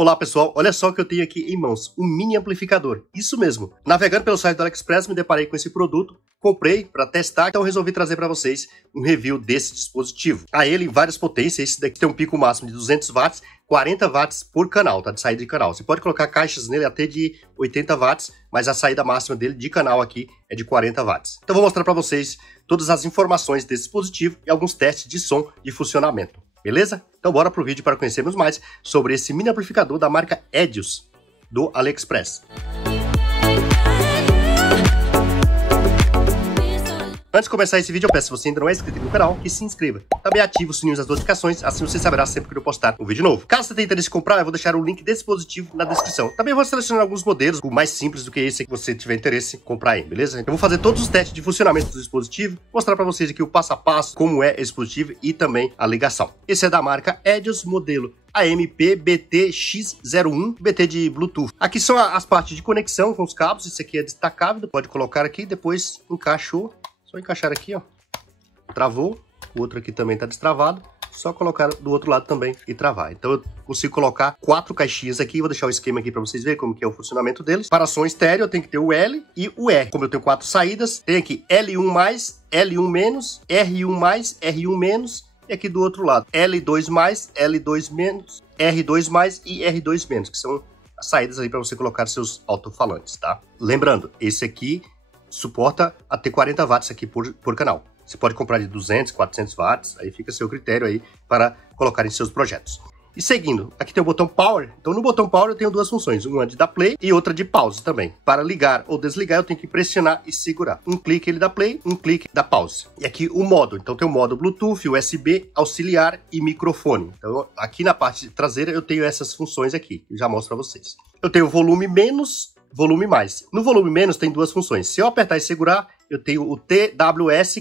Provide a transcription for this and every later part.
Olá pessoal, olha só o que eu tenho aqui em mãos, um mini amplificador, isso mesmo. Navegando pelo site do AliExpress me deparei com esse produto, comprei para testar, então resolvi trazer para vocês um review desse dispositivo. A ele várias potências, esse daqui tem um pico máximo de 200 watts, 40 watts por canal, tá? De saída de canal. Você pode colocar caixas nele até de 80 watts, mas a saída máxima dele de canal aqui é de 40 watts. Então vou mostrar para vocês todas as informações desse dispositivo e alguns testes de som de funcionamento. Beleza? Então bora pro vídeo para conhecermos mais sobre esse mini amplificador da marca Edius do AliExpress. Antes de começar esse vídeo, eu peço, se você ainda não é inscrito no canal, que se inscreva. Também ative o sininho das notificações, assim você saberá sempre que eu postar um vídeo novo. Caso você tenha interesse em comprar, eu vou deixar o link desse dispositivo na descrição. Também vou selecionar alguns modelos, o mais simples do que esse que você tiver interesse em comprar aí, beleza? Eu vou fazer todos os testes de funcionamento do dispositivo, mostrar para vocês aqui o passo a passo, como é esse dispositivo e também a ligação. Esse é da marca Edius, modelo AMP-BT-X01, BT de Bluetooth. Aqui são as partes de conexão com os cabos, esse aqui é destacável, pode colocar aqui, depois encaixou. Só encaixar aqui, ó, travou, o outro aqui também tá destravado, só colocar do outro lado também e travar. Então eu consigo colocar 4 caixinhas aqui, vou deixar o esquema aqui para vocês verem como que é o funcionamento deles. Para som estéreo eu tenho que ter o L e o R. Como eu tenho 4 saídas, tem aqui L1+, L1-, R1+, R1-, e aqui do outro lado L2+, L2-, R2+, e R2-, que são as saídas aí para você colocar seus alto-falantes, tá? Lembrando, esse aqui suporta até 40 watts aqui por canal. Você pode comprar de 200, 400 watts, aí fica a seu critério aí para colocar em seus projetos. E seguindo, aqui tem o botão Power. Então no botão Power eu tenho duas funções, uma de dar play e outra de pause também. Para ligar ou desligar eu tenho que pressionar e segurar. Um clique ele dá play, um clique dá pause. E aqui o modo, então tem o modo Bluetooth, USB, auxiliar e microfone. Então aqui na parte traseira eu tenho essas funções aqui, eu já mostro para vocês. Eu tenho volume menos, volume mais. No volume menos tem duas funções. Se eu apertar e segurar, eu tenho o TWS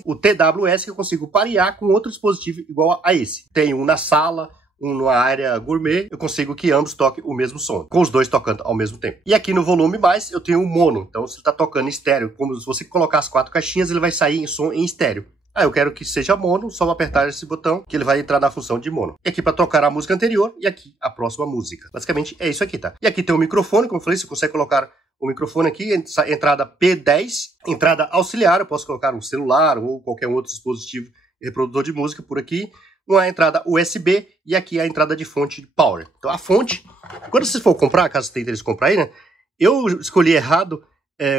que eu consigo parear com outro dispositivo igual a esse. Tenho um na sala, um numa área gourmet, eu consigo que ambos toquem o mesmo som, com os dois tocando ao mesmo tempo. E aqui no volume mais, eu tenho um mono. Então se ele está tocando em estéreo, como se você colocar as 4 caixinhas, ele vai sair em som em estéreo. Eu quero que seja mono, só apertar esse botão que ele vai entrar na função de mono. E aqui para tocar a música anterior e aqui a próxima música. Basicamente é isso aqui, tá? E aqui tem o microfone, como eu falei, você consegue colocar o microfone aqui, entrada P10, entrada auxiliar, eu posso colocar um celular ou qualquer outro dispositivo reprodutor de música por aqui. Uma entrada USB e aqui a entrada de fonte de power. Então a fonte, quando você for comprar, caso você tenha interesse em comprar aí, né? Eu escolhi errado,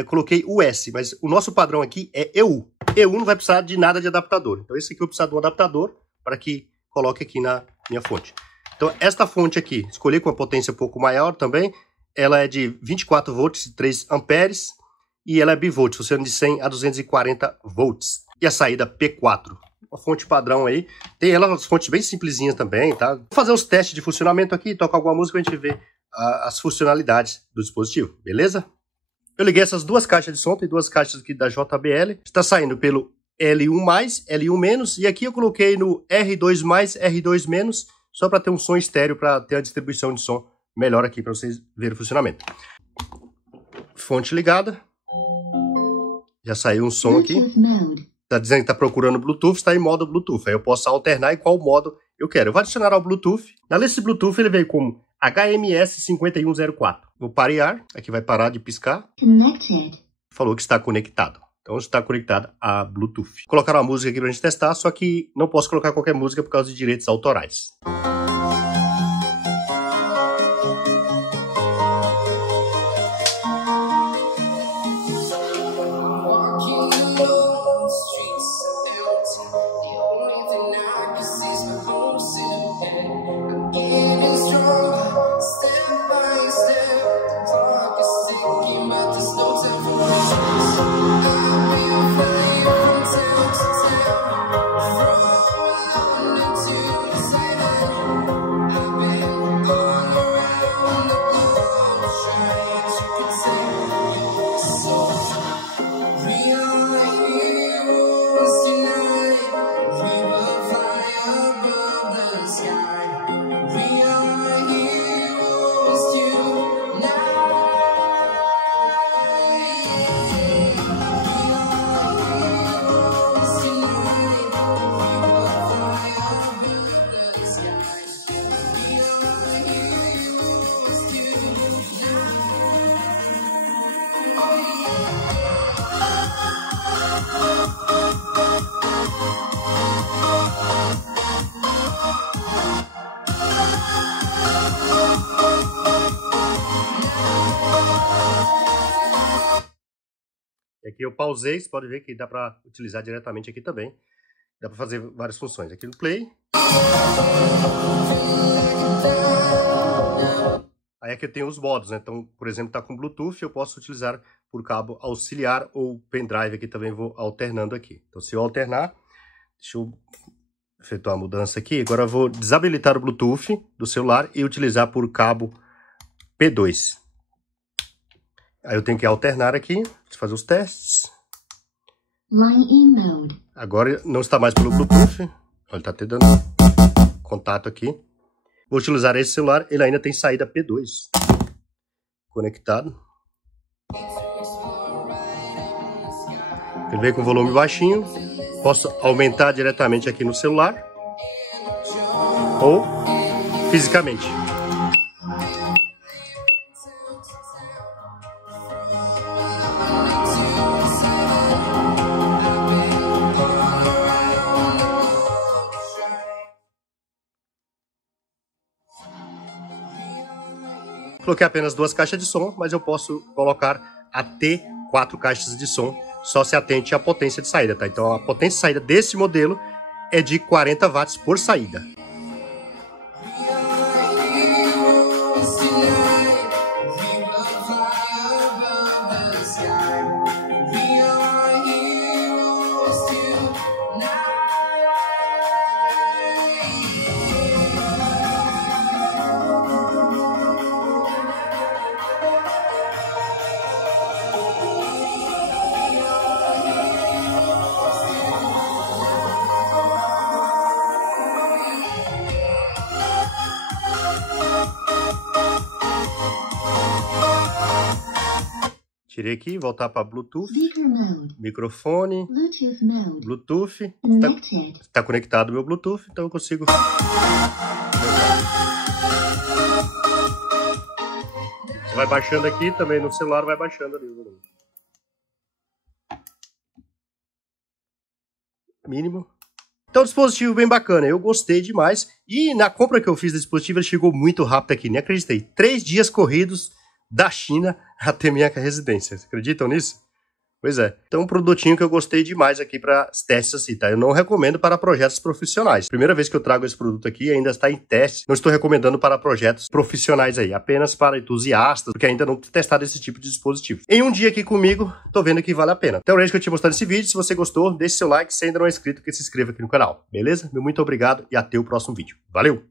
coloquei US, mas o nosso padrão aqui é EU. EU não vai precisar de nada de adaptador. Então esse aqui eu vou precisar de um adaptador para que coloque aqui na minha fonte. Então esta fonte aqui, escolhi com uma potência um pouco maior também. Ela é de 24 volts e 3 amperes e ela é bivolt, funcionando de 100 a 240 volts. E a saída P4. Uma fonte padrão aí. Tem ela umas fontes bem simplesinhas também, tá? Vou fazer os testes de funcionamento aqui, tocar alguma música pra gente ver as funcionalidades do dispositivo, beleza? Eu liguei essas duas caixas de som, tem duas caixas aqui da JBL. Está saindo pelo L1+, L1-, e aqui eu coloquei no R2+, R2-, só para ter um som estéreo, para ter a distribuição de som melhor aqui para vocês verem o funcionamento. Fonte ligada. Já saiu um som aqui. Tá dizendo que tá procurando Bluetooth, está em modo Bluetooth. Aí eu posso alternar em qual modo eu quero. Eu vou adicionar ao Bluetooth. Na lista de Bluetooth ele veio como HMS5104. Vou parear. Aqui vai parar de piscar. Connected. Falou que está conectado. Então está conectado a Bluetooth. Vou colocar uma música aqui pra gente testar, só que não posso colocar qualquer música por causa de direitos autorais. aqui eu pausei, você pode ver que dá para utilizar diretamente aqui também. Dá para fazer várias funções. Aqui no play. Aí aqui eu tenho os modos, né? Então, por exemplo, tá com Bluetooth, eu posso utilizar por cabo auxiliar ou pendrive aqui também, vou alternando aqui. Então, se eu alternar, deixa eu efetuar a mudança aqui. Agora eu vou desabilitar o Bluetooth do celular e utilizar por cabo P2. Aí eu tenho que alternar aqui, fazer os testes. Line in mode. Agora não está mais pelo Bluetooth. Ele está até dando contato aqui. Vou utilizar esse celular, ele ainda tem saída P2 conectado. Ele veio com volume baixinho. Posso aumentar diretamente aqui no celular ou fisicamente. Coloquei apenas 2 caixas de som, mas eu posso colocar até 4 caixas de som, só se atente à potência de saída, tá? Então a potência de saída desse modelo é de 40 watts por saída. Tirei aqui, voltar para Bluetooth, microfone, Bluetooth, está conectado o meu Bluetooth, então eu consigo... Você vai baixando aqui, também no celular vai baixando ali o volume. Mínimo. Então, dispositivo bem bacana, eu gostei demais. E na compra que eu fiz desse dispositivo, ele chegou muito rápido aqui, nem acreditei. 3 dias corridos da China até minha residência. Vocês acreditam nisso? Pois é. Então, um produtinho que eu gostei demais aqui para testes assim, tá? Eu não recomendo para projetos profissionais. Primeira vez que eu trago esse produto aqui, ainda está em teste. Não estou recomendando para projetos profissionais aí, apenas para entusiastas, porque ainda não testaram esse tipo de dispositivo. Em um dia aqui comigo, tô vendo que vale a pena. Então, é isso que eu tinha mostrado nesse vídeo. Se você gostou, deixe seu like. Se ainda não é inscrito, que se inscreva aqui no canal. Beleza? Meu muito obrigado e até o próximo vídeo. Valeu!